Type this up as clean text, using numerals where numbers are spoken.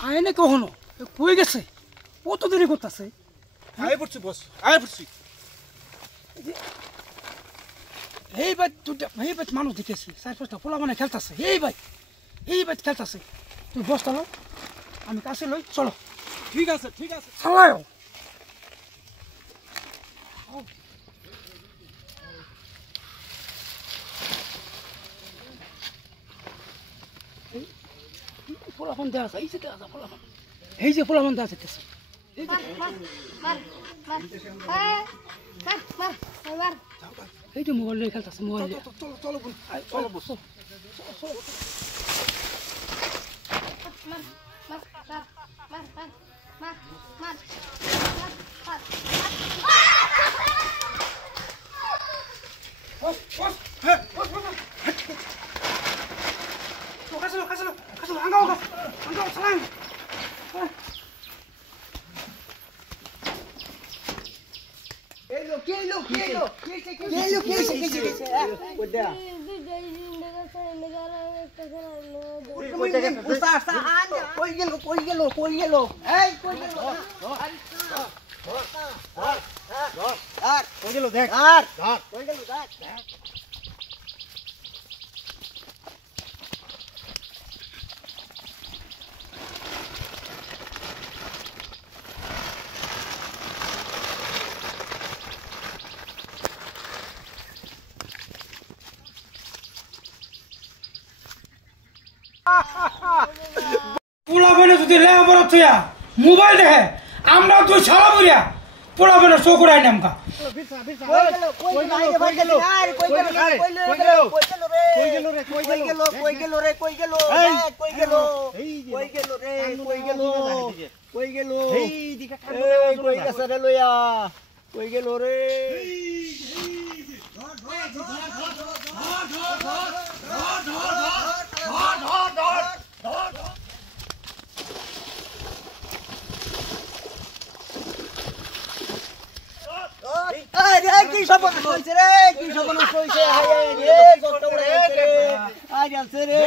আয়নে কখনো কই গেছে কত দেরি করতেছে আয় পড়ছি বস আয় পড়ছি এই ভাই মানুষ দেখেছি চার পাঁচটা পোলা মানে খেলতেছে এই ভাই খেলতেছে তুই বস চলো আমি কাছে লই চলো ঠিক আছে চালাও পোলাপন দেওয়া আছে এই যে পোলাপন দেওয়া যেতেছে এই যে মোবাইল নিয়ে খেলতেছে মোবাইল চলো বস পোলাপনে যদি লেখাপড়া থইয়া মোবাইল দেখে আমরা তুই ছাড়া বলিয়া পোলাপনে চোখ রাই নামকা কি সব হইছে রে কি সব হইছে হায় রে জোরটা উড়ে রে আজ আছে রে